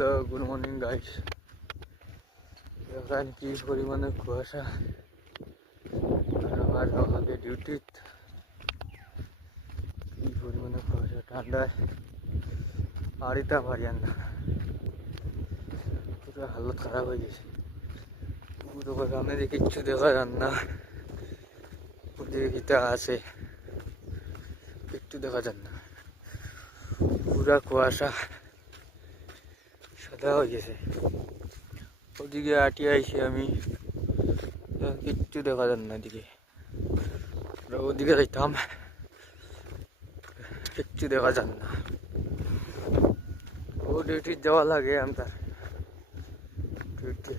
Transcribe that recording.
Hello, good morning guys. এখন কি পরিমাণে কুয়াশা, আর আমার আগে ডিউটি কি পরিমাণে কুয়াশা, ঠান্ডায় আড়িতে পারিয়ান না, পুরো হালত খারাপ হয়ে গেছে। পুরো সামনে দিয়ে কিচ্ছু দেখা যান না, ওদিকে কিটা আছে কিচ্ছু দেখা যান না, পুরা কুয়াশা সাদা হয়ে গেছে। ওদিকে আটি আইছি আমি, কিচ্ছু দেখা যান না এদিকে। ওদিকে যাইতাম, কিচ্ছু দেখা যান না। ও ডিউটি যাওয়া লাগে, আমরা ডিউটি